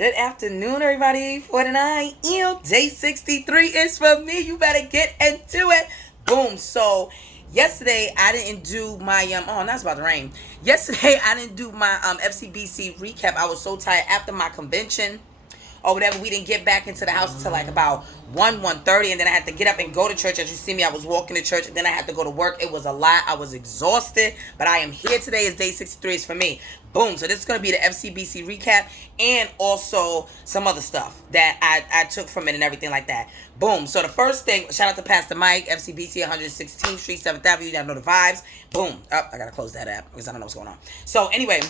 Good afternoon, everybody. 49 day 63 is for me. You better get into it. Boom. So yesterday I didn't do my oh, now it's about to rain. Yesterday I didn't do my FCBC recap. I was so tired after my convention or whatever. We didn't get back into the house until like about 1:30, and then I had to get up and go to church. As you see me, I was walking to church, and then I had to go to work. It was a lot. I was exhausted, but I am here today. Is day 63 is for me. Boom. So this is going to be the FCBC recap and also some other stuff that I took from it and everything like that. Boom. So the first thing, shout out to Pastor Mike, FCBC 116th Street, 7th Avenue. You gotta know the vibes. Boom. Oh, I gotta close that app because I don't know what's going on. So anyway,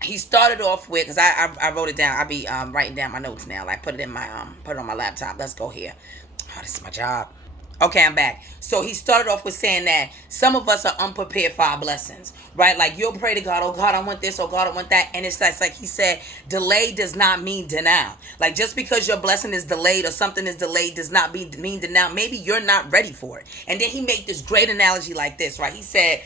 he started off with, because I wrote it down. I be writing down my notes now. Like put it in my put it on my laptop. Let's go here. Oh, this is my job. Okay, I'm back. So he started off with saying that some of us are unprepared for our blessings, right? Like you'll pray to God, oh God, I want this, oh God, I want that. And it's like he said, delay does not mean denial. Like just because your blessing is delayed or something is delayed does not mean denial. Maybe you're not ready for it. And then he made this great analogy like this, right? He said,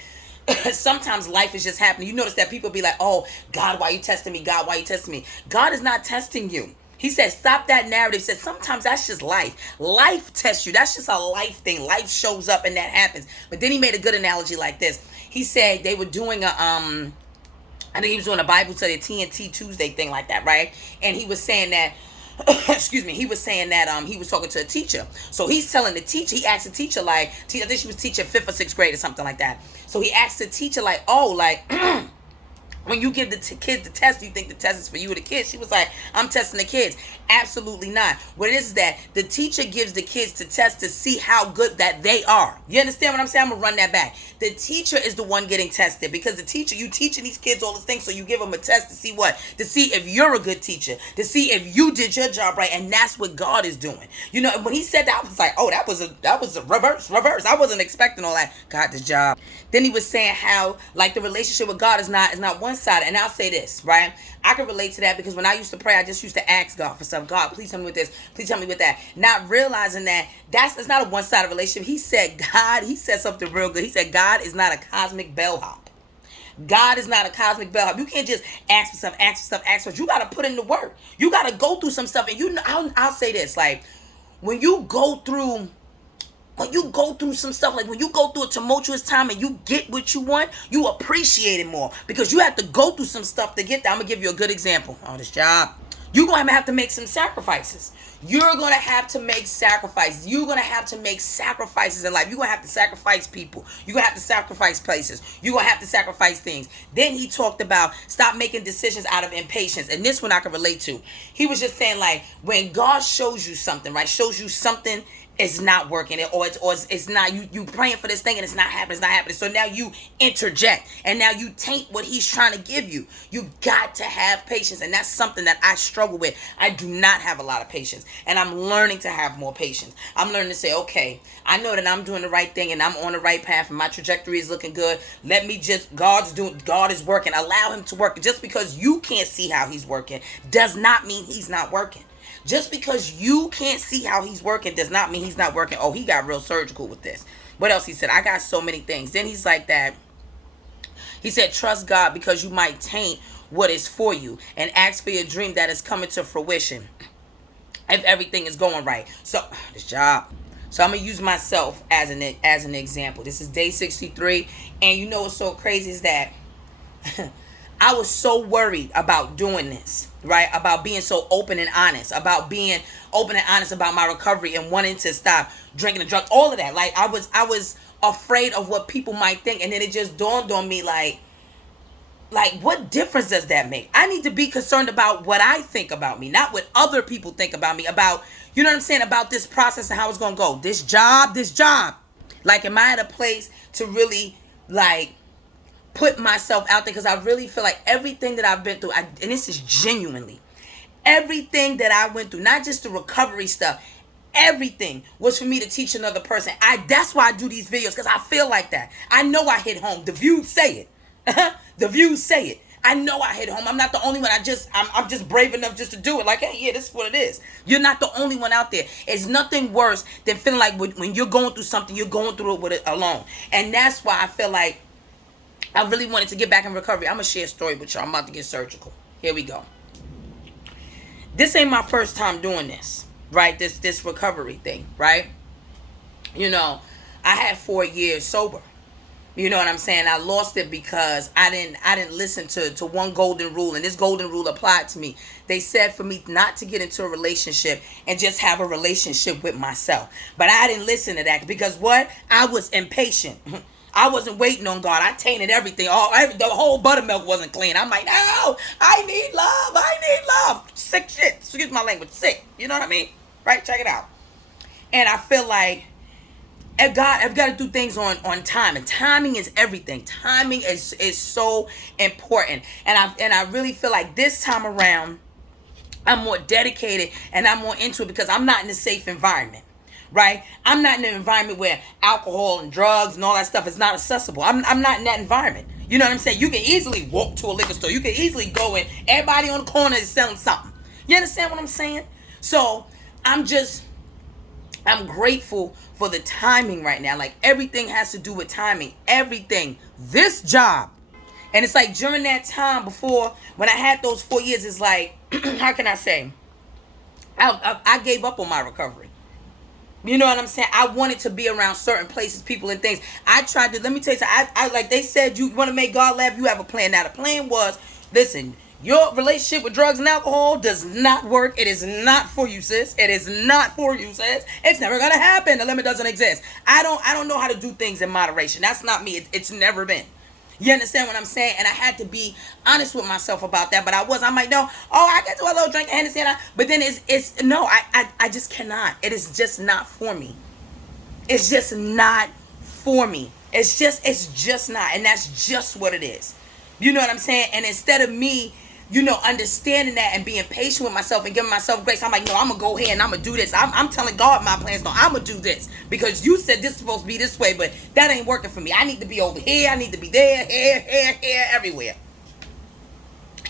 sometimes life is just happening. You notice that people be like, oh, God, why are you testing me? God, why are you testing me? God is not testing you. He said, stop that narrative. He said, sometimes that's just life. Life tests you. That's just a life thing. Life shows up and that happens. But then he made a good analogy like this. He said they were doing I think he was doing a Bible study, a TNT Tuesday thing like that, right? And he was saying that, excuse me, he was saying that he was talking to a teacher. So he's telling the teacher, he asked the teacher, like, I think she was teaching 5th or 6th grade or something like that. So he asked the teacher, like, oh, like, when you give the kids the test, do you think the test is for you or the kids? She was like, I'm testing the kids. Absolutely not. What it is that the teacher gives the kids to test to see how good that they are. You understand what I'm saying? I'm going to run that back. The teacher is the one getting tested because the teacher, you teaching these kids all this things, so you give them a test to see what? To see if you're a good teacher, to see if you did your job right, and that's what God is doing. You know, when he said that, I was like, oh, that was a reverse. I wasn't expecting all that. God, this job. Then he was saying how, like, the relationship with God is not one-sided. And I'll say this, right? I can relate to that because when I used to pray, I just used to ask God for stuff. God, please tell me with this. Please tell me with that. Not realizing that it's not a one-sided relationship. He said something real good. He said God is not a cosmic bellhop. God is not a cosmic bellhop. You can't just ask for stuff. You got to put in the work. You got to go through some stuff. And I'll say this, like, when you go through some stuff, like when you go through a tumultuous time and you get what you want, you appreciate it more because you have to go through some stuff to get that. I'm going to give you a good example on this job. You're going to have to make some sacrifices. You're going to have to make sacrifices. You're going to have to make sacrifices in life. You're going to have to sacrifice people. You're going to have to sacrifice places. You're going to have to sacrifice things. Then he talked about stop making decisions out of impatience. And this one I can relate to. He was just saying, like, when God shows you something, right? Shows you something is not working, or it's not, you praying for this thing and it's not happening. So now you interject and now you taint what he's trying to give you. You got to have patience, and that's something that I struggle with. I do not have a lot of patience, and I'm learning to have more patience. I'm learning to say, okay, I know that I'm doing the right thing and I'm on the right path and my trajectory is looking good. Let me just, God is working. Allow him to work. Just because you can't see how he's working does not mean he's not working. Just because you can't see how he's working does not mean he's not working. Oh, he got real surgical with this. What else he said? I got so many things. Then he's like that. He said, trust God because you might taint what is for you and ask for your dream that is coming to fruition if everything is going right. So, this job. So I'm going to use myself as an example. This is day 63. And you know what's so crazy is that I was so worried about doing this, right? About being so open and honest, about my recovery and wanting to stop drinking and drugs, all of that. Like I was afraid of what people might think. And then it just dawned on me, like what difference does that make? I need to be concerned about what I think about me, not what other people think about me, about, you know what I'm saying, about this process and how it's going to go. This job. Like, am I at a place to really, like, put myself out there? Because I really feel like everything that I've been through, and this is genuinely, everything that I went through, not just the recovery stuff, everything was for me to teach another person. That's why I do these videos, because I feel like that. I know I hit home. The views say it. The views say it. I know I hit home. I'm not the only one. I'm just brave enough just to do it. Like, hey, yeah, this is what it is. You're not the only one out there. It's nothing worse than feeling like when you're going through something, you're going through it with it alone. And that's why I feel like I really wanted to get back in recovery. I'm going to share a story with y'all. I'm about to get surgical. Here we go. this ain't my first time doing this, right? This recovery thing, right? You know, I had 4 years sober. You know what I'm saying? I lost it because I didn't listen to one golden rule, and this golden rule applied to me. They said for me not to get into a relationship and just have a relationship with myself. But I didn't listen to that because what? I was impatient. I wasn't waiting on God. I tainted everything. The whole buttermilk wasn't clean. I'm like, no, I need love. I need love. Sick shit. Excuse my language. Sick. You know what I mean? Right? Check it out. And I feel like I've got to do things on time, and timing is everything. Timing is so important, and I really feel like this time around, I'm more dedicated and I'm more into it because I'm not in a safe environment, right? I'm not in an environment where alcohol and drugs and all that stuff is not accessible. I'm not in that environment. You know what I'm saying? You can easily walk to a liquor store. You can easily go in. Everybody on the corner is selling something. You understand what I'm saying? So I'm grateful for the timing right now. Like, everything has to do with timing. Everything. This job. And it's like during that time before, when I had those 4 years, it's like, how can I say? I gave up on my recovery. You know what I'm saying? I wanted to be around certain places, people, and things. I tried to, let me tell you something. I like they said, you want to make God laugh, you have a plan. Now, the plan was, listen, your relationship with drugs and alcohol does not work. It is not for you, sis. It is not for you, sis. It's never gonna happen. The limit doesn't exist. I don't know how to do things in moderation. That's not me. It's never been. You understand what I'm saying? And I had to be honest with myself about that. But I'm like, no. Oh, I can do a little drink of Hennessy. But then it's no. I just cannot. It is just not for me. It's just not for me. It's just not. And that's just what it is. You know what I'm saying? And instead of me, understanding that and being patient with myself and giving myself grace, I'm like, no, I'm going to go here and I'm going to do this. I'm telling God my plans. No, I'm going to do this because you said this is supposed to be this way, but that ain't working for me. I need to be over here. I need to be there, here, everywhere.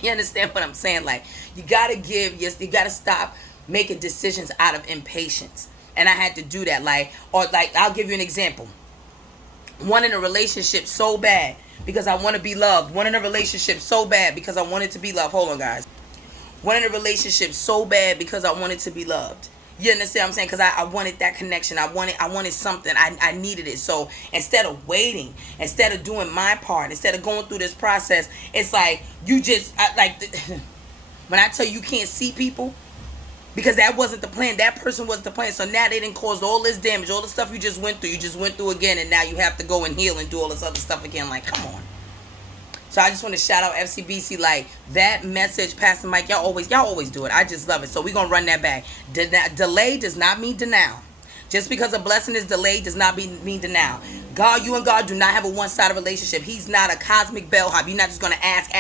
You understand what I'm saying? Like, you got to you got to stop making decisions out of impatience. And I had to do that. I'll give you an example. Wanting a relationship so bad because I want to be loved. Wanting a relationship so bad because I wanted to be loved. Hold on, guys. Wanting a relationship so bad because I wanted to be loved. You understand what I'm saying? Because I wanted that connection. I wanted something. I needed it. So instead of waiting, instead of doing my part, instead of going through this process, it's like you just, when I tell you can't see people, because that wasn't the plan. That person wasn't the plan. So now they didn't cause all this damage, all the stuff you just went through. You just went through again, and now you have to go and heal and do all this other stuff again. Like, come on. So I just want to shout out FCBC. Like, that message, Pastor Mike, y'all always do it. I just love it. So we're going to run that back. Delay does not mean denial. Just because a blessing is delayed does not mean denial. You and God do not have a one-sided relationship. He's not a cosmic bellhop. You're not just going to ask,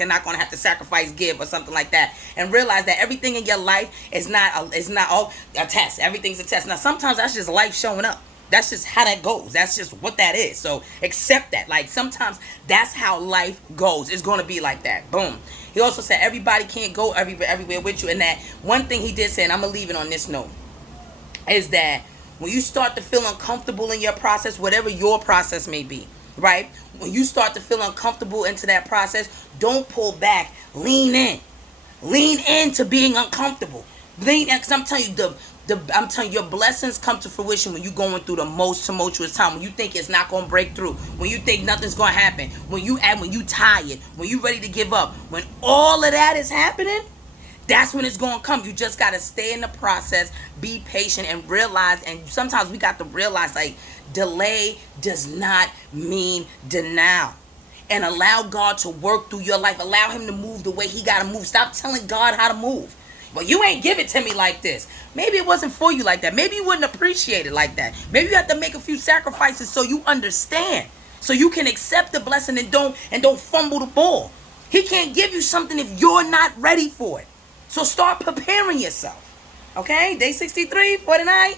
and not going to have to sacrifice, give, or something like that. And realize that everything in your life is not a test. Everything's a test. Now, sometimes that's just life showing up. That's just how that goes. That's just what that is. So accept that. Like, sometimes that's how life goes. It's going to be like that. Boom. He also said everybody can't go everywhere with you. And that one thing he did say, and I'm going to leave it on this note, is that when you start to feel uncomfortable in your process, whatever your process may be, right? When you start to feel uncomfortable into that process, don't pull back. Lean in. Lean into being uncomfortable. Lean in, because I'm telling you, your blessings come to fruition when you're going through the most tumultuous time, when you think it's not going to break through, when you think nothing's going to happen, when you tired, when you ready to give up, when all of that is happening. That's when it's going to come. You just got to stay in the process, be patient, and realize. And sometimes we got to realize, like, delay does not mean denial. And allow God to work through your life. Allow him to move the way he got to move. Stop telling God how to move. Well, you ain't give it to me like this. Maybe it wasn't for you like that. Maybe you wouldn't appreciate it like that. Maybe you have to make a few sacrifices so you understand. So you can accept the blessing and don't fumble the ball. He can't give you something if you're not ready for it. So start preparing yourself. Okay? Day 63, 49.